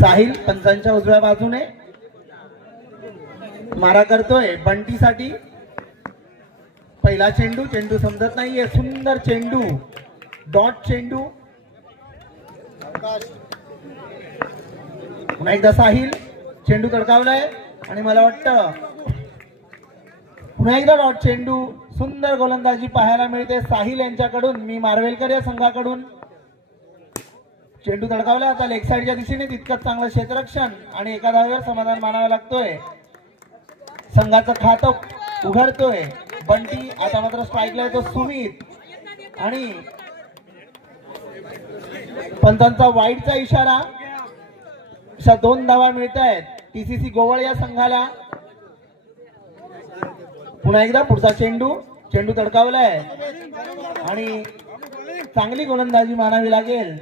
साहिल पंचांच्या उजव्या बाजूने. मारा करतोय बंटीसाठी. पहिला चेंडू चेंडू समजत नाहीये. सुंदर चेंडू डॉट चेंडू. पुन्हा एकदा साहिल चेंडू तडकावलाय. आणि मला वाटतं पुन्हा एकदा डॉट चेंडू. सुंदर गोलंदाजी पाहायला मिळते साहिल यांच्याकडून. मी मार्वेलकर या संघाकडून. चेंडू धडकावला आता लेग साईडच्या दिशेने तितकंच चांगलं क्षेत्ररक्षण आणि एका धावेवर समाधान मानावं लागतोय. संघाचं खातं उघडतोय. बंटी आता मात्र स्ट्राईकला येतो सुमित. आणि पंतांचा वाईटचा इशारा. अशा दोन धावा मिळत आहेत टीसीसी गोवळ या संघाला. पुन्हा एकदा पुढचा चेंडू. चेंडू तडकावलाय. आणि चांगली गोलंदाजी मानावी लागेल.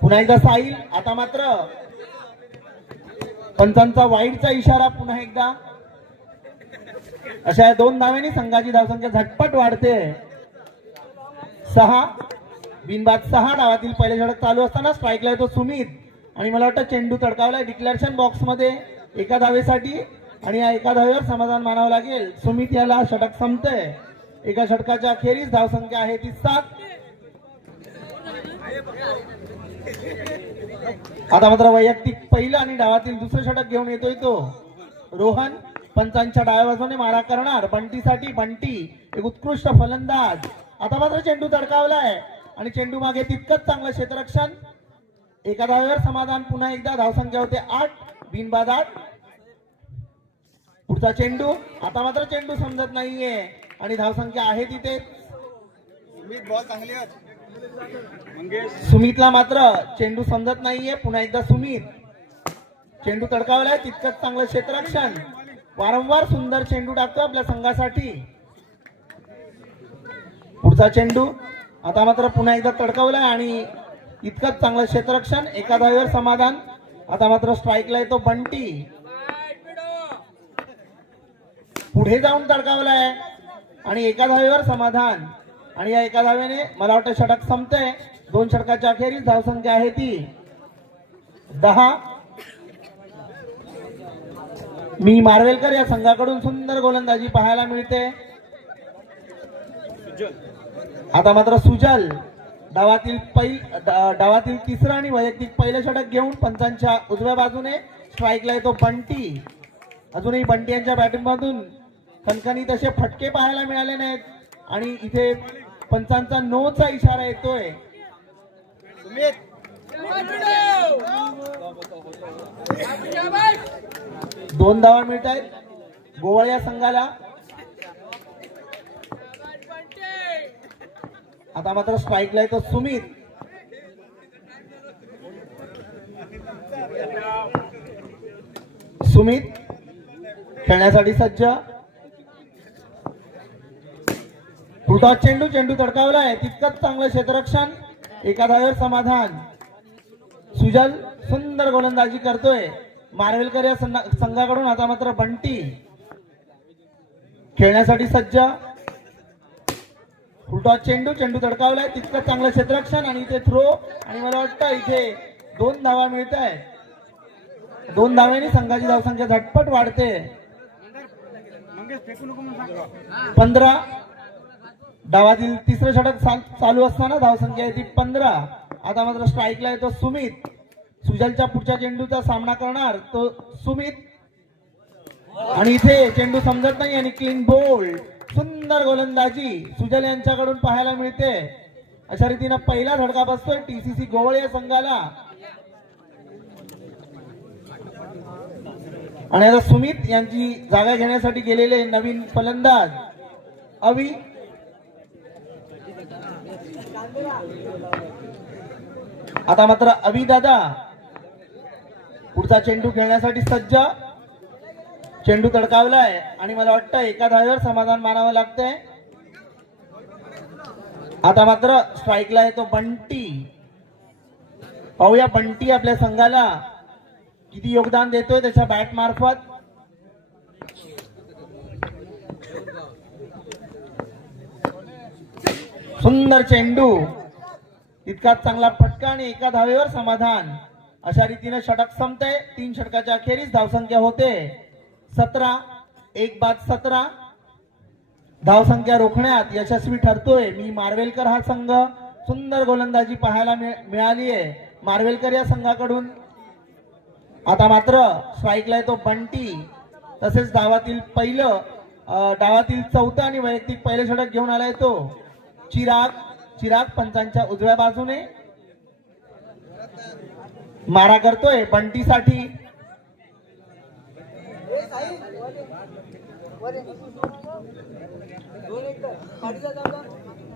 पुन्हा एकदा साईल आता मात्र. पंचांचा वाईटचा इशारा पुन्हा एकदा. अशा या दोन धाव्यांनी संघाची धावसंख्या झटपट वाढते. सहा बिनबाद सहा डावातील पहिले झडक चालू असताना स्ट्राईकला येतो सुमित. आणि मला वाटतं चेंडू तडकावला डिक्लेरेशन बॉक्समध्ये एका धावेसाठी आणि या एका धावेवर समाधान मानावं लागेल. सुमित याला षटक संपतंय. एका षटकाच्या अखेरीस धावसंख्या आहे ती सात. आता मात्र वैयक्तिक पहिलं आणि डावातील दुसरं षटक घेऊन येतोय तो. रोहन पंचांच्या डाव्या बाजूने मारा करणार. बंटीसाठी बंटी एक उत्कृष्ट फलंदाज. आता मात्र चेंडू तडकावलाय आणि चेंडू मागे तितकंच चांगलं क्षेत्ररक्षण. एका धाव्यावर समाधान पुन्हा एकदा. धावसंख्या होते आठ बिनबाद आठ. पुढचा चेंडू. आता मात्र चेंडू समजत नाहीये आणि धावसंख्या आहे तिथे. बॉल चांगली आहे सुमितला मात्र चेंडू समजत नाहीये. पुन्हा एकदा सुमित. चेंडू तडकावलाय. तितकंच चांगलं क्षेत्ररक्षण. वारंवार सुंदर चेंडू टाकतो आपल्या संघासाठी. पुढचा चेंडू. आता मात्र पुन्हा एकदा तडकावलाय आणि इतकंच चांगलं क्षेत्ररक्षण. एका धावेवर समाधान. आता मात्र स्ट्राईकला येतो बंटी. पुढे जाऊन तडकावलाय. आणि एका धावेवर समाधान. आणि या एका धावेने मला वाटतं षटक संपतंय. दोन षटकाच्या अखेरीस धावसंख्या आहे ती. दहा. मी मार्वेलकर या संघाकडून सुंदर गोलंदाजी पाहायला मिळते. आता मात्र सुजल डावातील पैल डावातील तिसरं आणि वैयक्तिक पहिलं षटक घेऊन पंचांच्या उजव्या बाजूने स्ट्राईकला येतो बंटी. अजूनही बंटी यांच्या बॅटिंगमधून मधून तसे फटके पाहायला मिळाले नाहीत. आणि इथे पंचांचा नोचा इशारा येतोय. सुमित. दोन धावा मिळत आहेत. गोवळ या संघाला. आता मात्र स्ट्राईकला येतो सुमित. सुमित खेळण्यासाठी सज्ज. पुढचा चेंडू चेंडू तडकावलाय. तितकंच चांगलं क्षेत्ररक्षण एका धावेवर समाधान. सुजल सुंदर गोलंदाजी करतोय. मार्वेलकर या संघा- संघाकडून आता मात्र बंटी. खेळण्यासाठी सज्ज. उलटा चेंडू चेंडू तडकावलाय. तितकं चांगलं क्षेत्ररक्षण आणि इथे थ्रो आणि मला वाटतं इथे दोन धावा मिळत आहे दोन धाव्यांनी संघाची धावसंख्या झटपट वाढते. पंधरा डावातील तिसरं षटक चालू असताना धावसंख्या येते पंधरा. आता मात्र स्ट्राईकला येतो सुमित. सुजलच्या पुढच्या चेंडूचा सामना करणार तो सुमित. आणि इथे चेंडू समजत नाही आणि क्लीन बोल्ड सुंदर गोलंदाजी. सुजल यांच्याकडून पाहायला मिळते. अशा रीतीनं पहिला धडका बसतोय टीसीसी गोवळ या संघाला. आणि आता सुमित यांची जागा घेण्यासाठी गेलेले नवीन फलंदाज. अवी आता मात्र अभिदादा दादा पुढचा चेंडू खेळण्यासाठी सज्ज. चेंडू तडकावलाय आणि मला वाटतं एका धावेवर समाधान मानावं लागतंय. आता मात्र स्ट्राईकला येतो बंटी. पाहूया बंटी आपल्या संघाला किती योगदान देतोय त्याच्या बॅट मार्फत. सुंदर चेंडू. तितकाच चांगला फटका आणि एका धावेवर समाधान. अशा रीतीने षटक संपते. तीन षटकाच्या अखेरीस धावसंख्या होते. सतरा एक बाद सतरा. धावसंख्या रोखण्यात यशस्वी ठरतोय. मी मार्वेलकर हा संघ. सुंदर गोलंदाजी पाहायला मिळ- मिळाली आहे मार्वेलकर या संघाकडून. आता मात्र स्ट्राईकला तो बंटी. तसेच धावातील पहिलं डावातील चौथं आणि वैयक्तिक पहिले षटक घेऊन आलाय तो. चिराग चिराग पंचांच्या उजव्या बाजूने. मारा करतोय बंटीसाठी.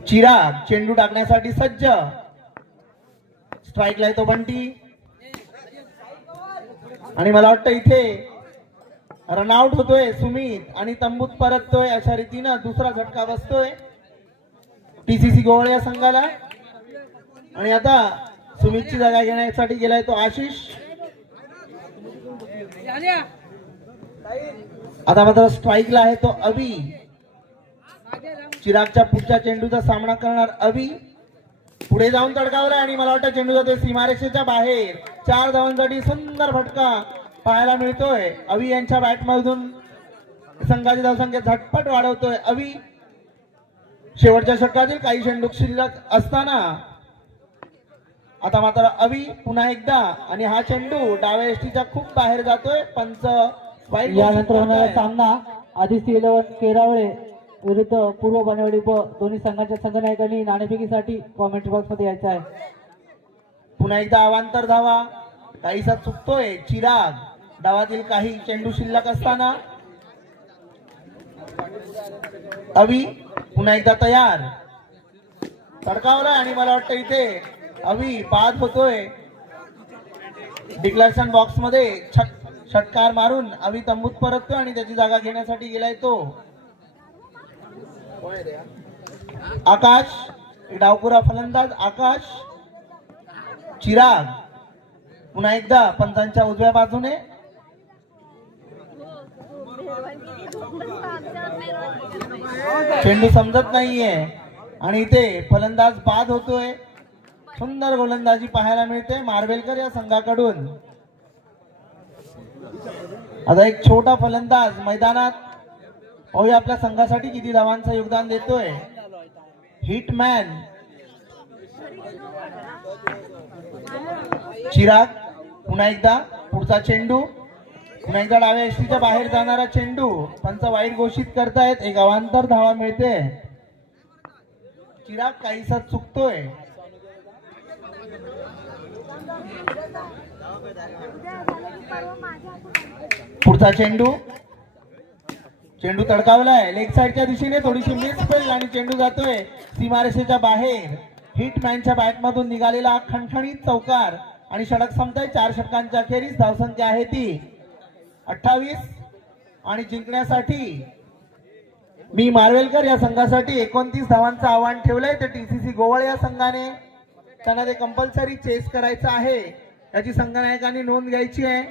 चिराग चेंडू टाकण्यासाठी सज्ज. स्ट्राईकला येतो बंटी. आणि मला वाटतं इथे रनआउट होतोय सुमित आणि तंबूत परततोय अशा रीतीनं दुसरा झटका बसतोय. टीसीसी गोवळ या संघाला. आणि आता सुमितची जागा घेण्यासाठी गेलाय तो आशिष. आता मात्र स्ट्राईकला आहे तो अवी चिरागच्या पुढच्या चेंडूचा सामना करणार अवी पुढे जाऊन तडकावला आणि मला वाटतं चेंडू जातोय सीमारेषेच्या बाहेर. चार धावांसाठी सुंदर फटका पाहायला मिळतोय. अभि यांच्या बॅटमधून संघाची धावसंख्या झटपट वाढवतोय. अवी शेवटच्या षटकातील काही चेंडू शिल्लक असताना आता मात्र अवी पुन्हा एकदा आणि हा चेंडू डाव्या एसटीच्या खूप बाहेर जातोय. पंच यानंतर होणारा. सामना आदित्य इलेव्हन केरावळे विरुद्ध पूर्व बनवडी दोन्ही संघाच्या संघनायकांनी नाणेफेकीसाठी कॉमेंट्री बॉक्समध्ये यायचं आहे. पुन्हा एकदा अवांतर धावा. काहीसा चुकतोय. चिराग डावातील काही चेंडू शिल्लक असताना अवी पुन्हा एकदा तयार. तडकावला आणि मला वाटतं इथे अवी बाद होतोय. डिक्लेरेशन बॉक्समध्ये छट- षटकार मारून अवी तंबूत परततो आणि त्याची जागा घेण्यासाठी गेलाय तो. आकाश डावपुरा फलंदाज आकाश चिराग. पुन्हा एकदा पंचांच्या उजव्या बाजूने. चेंडू समजत नाहीये. आणि इथे फलंदाज बाद होतोय. सुंदर गोलंदाजी पाहायला मिळते मार्वेलकर या संघाकडून. आता एक छोटा फलंदाज मैदानात. पाहूया आपल्या संघासाठी किती धावांचं योगदान देतोय. हिटमॅन. चिराग पुन्हा एकदा पुढचा चेंडू. पुन्हा डाव्या एसटीच्या बाहेर जाणारा चेंडू. पंच वाईट घोषित करतायत. एक अवांतर धावा मिळते. चिराग काहीसा चुकतोय. पुढचा चेंडू. चेंडू तडकावलाय. लेग साईडच्या दिशेने थोडीशी मिस फेल आणि चेंडू जातोय. सीमारेषेच्या बाहेर. हिटमॅनच्या बॅटमधून निघालेला खणखणीत चौकार. आणि षटक संपताय. चार षटकांच्या अखेरीस धावसंख्या आहे ती. अठ्ठावीस. आणि जिंकण्यासाठी मी मार्वेलकर या संघासाठी एकोणतीस धावांचं आव्हान ठेवलंय. तर टी सी सी गोवळ या संघाने त्यांना ते कंपल्सरी चेस करायचं आहे. याची संघनायकांनी नोंद घ्यायची आहे.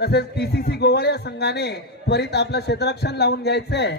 तसेच टी सी सी गोवळ या संघाने त्वरित आपलं क्षेत्ररक्षण लावून घ्यायचंय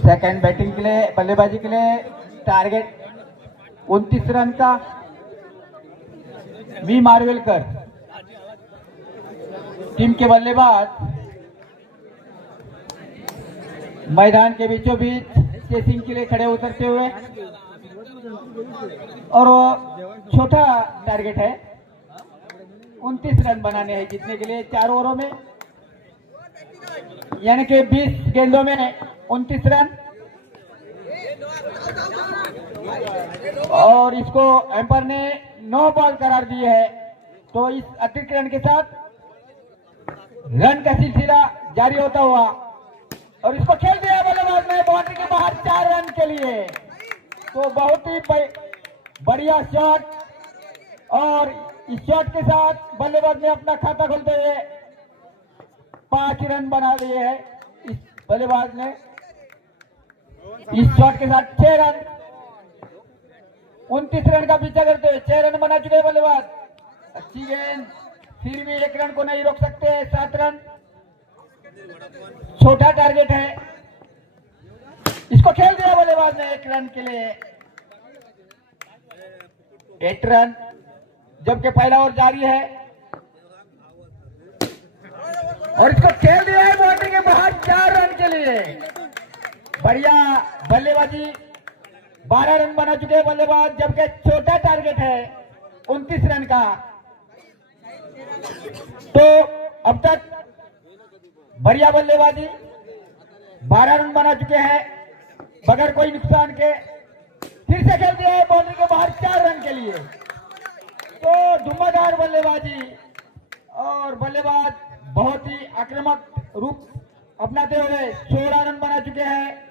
सेकंड बैटिंग के लिए, बल्लेबाजी के लिए टारगेट उनतीस रन का वी मार्वेलकर। टीम के बल्लेबाज मैदान के बीचों बीच चेसिंग के लिए खड़े उतरते हुए। और वो छोटा टारगेट है। उनतीस रन बनाने हैं जीतने के लिए। चार ओवरों में, यानी कि 20 गेंदों में 29 रन। और इसको एम्पर ने नौ बॉल करार दिए है। तो इस अतिरिक्त रन के साथ रन का सिलसिला जारी होता हुआ और इसको खेल दिया बल्लेबाज ने बाउंड्री के बाहर चार रन के लिए। तो बहुत ही बढ़िया शॉट। और इस शॉट के साथ बल्लेबाज ने अपना खाता खोलते हुए पाँच रन बना लिए है। इस बल्लेबाज ने इस शॉट के साथ छह रन। उनतीस रन का पीछा करते हुए छह रन बना चुके बल्लेबाज। अच्छी गेंद। फिर भी एक रन को नहीं रोक सकते सात रन। छोटा टारगेट है। इसको खेल दिया बल्लेबाज ने एक रन के लिए। एट रन, जबकि पहला ओवर जारी है। और इसको खेल दिया है बाउंड्री के बाहर, चार रन के लिए। बढ़िया बल्लेबाजी। बारह रन बना चुके हैं बल्लेबाज, जबकि छोटा टारगेट है उनतीस रन का। तो अब तक बढ़िया बल्लेबाजी। बारह रन बना चुके हैं, बगैर कोई नुकसान के। फिर से खेल दिया है बाउंड्री के बाहर चार रन के लिए। तो धुआंधार बल्लेबाजी। और बल्लेबाज बहुत ही आक्रामक रूप अपनाते हुए सोलह रन बना चुके हैं।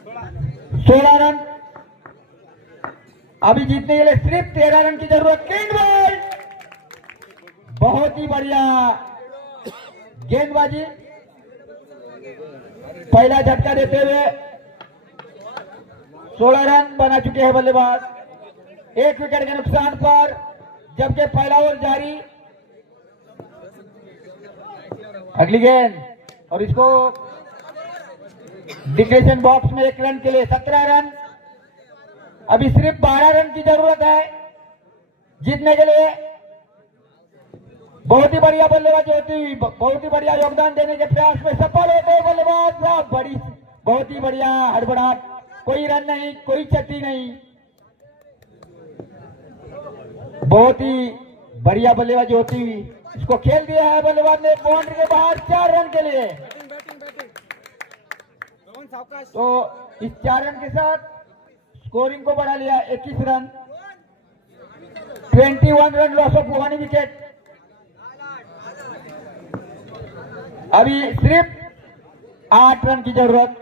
सोलह रन। अभी जीतने के लिए सिर्फ़ तेरह रन की ज़रूरत। बॉल बहुत ही बढ़िया। गेंदबाजी। पहला झटका देते हुए सोलह रन बना चुके हैं बल्लेबाज। एक विकेट के नुकसान पर, जबकि पहला ओवर जारी। अगली गेंद। और इसको डिक्रेशन बॉक्स में एक रन के लिए सत्रह रन। अभी सिर्फ़ बारह रन की ज़रूरत है। जीतने के लिए बहुत ही बढ़िया बल्लेबाजी होती हुई बहुत ही बढ़िया योगदान देने के प्रयास में सफल होते हैं बल्लेबाज वाह, बड़ी बहुत ही बढ़िया हड़बड़ाहट। कोई रन नहीं कोई क्षति नहीं। बहुत ही बढ़िया बल्लेबाजी होती हुई इसको खेल दिया है बल्लेबाज ने। बाउंड्री के बाहर चार रन के लिए बैटिंग बैटिंग बैटिंग रोहन सावकाश तो इस चार रन के साथ स्कोरिंग को बढ़ा लिया 21 run. 21 run loss of one wicket अभी सिर्फ़ आठ रन की ज़रूरत।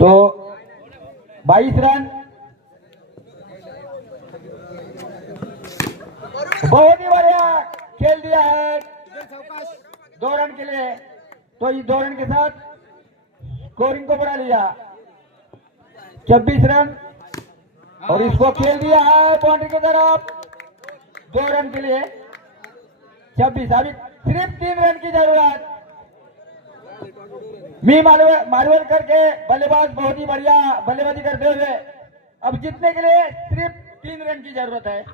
तो 22 रन। बहुत ही बढ़िया। खेल दिया है। दो रन के लिए। तो इस दो रन के साथ स्कोरिंग को बढ़ा लिया। 26 रन। और इसको खेल दिया है बाउंड्री की तरफ़। दो रन के लिए। 26 अभी सिर्फ़ तीन रन की ज़रूरत। मी मालवे मालवेल करके बल्लेबाज बहुत ही बढ़िया बल्लेबाजी करते हुए। अब जीतने के लिए सिर्फ़ तीन रन की ज़रूरत है।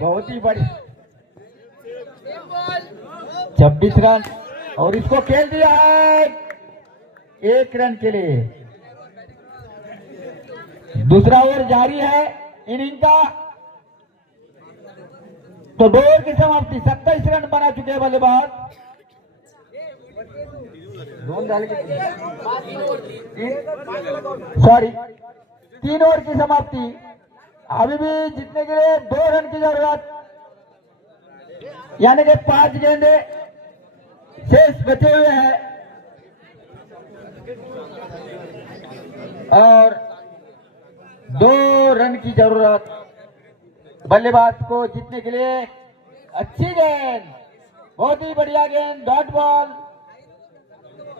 बहुत ही बड़ी। छब्बीस रन, और इसको खेल दिया है। एक रन के लिए। दूसरा ओवर जारी है, इनिंग का। तो दो ओवर की समाप्ति, सत्ताईस रन बना चुके हैं बल्लेबाज। सॉरी तीन ओवर की समाप्ति। अभी भी जीतने के लिए दो रन की ज़रूरत। यानी कि पाँच गेंदे शेष बचे हुए हैं। और दो रन की ज़रूरत। बल्लेबाज को जीतने के लिए अच्छी गेंद, बहुत ही बढ़िया गेंद, डॉट बॉल।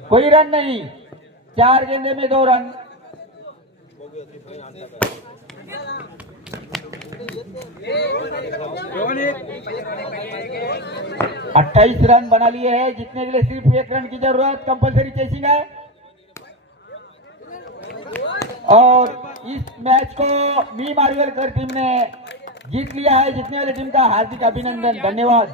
कोई रन नहीं, चार गेंदे में दो रन। अट्ठाईस रन बना लिए हैं, जितने के लिए सिर्फ़ एक रन की ज़रूरत कंपलसरी चेसिंग है। और इस मैच को मी मार्वेलकर टीम ने जीत लिया है, जीतने वाली टीम का हार्दिक अभिनंदन, धन्यवाद।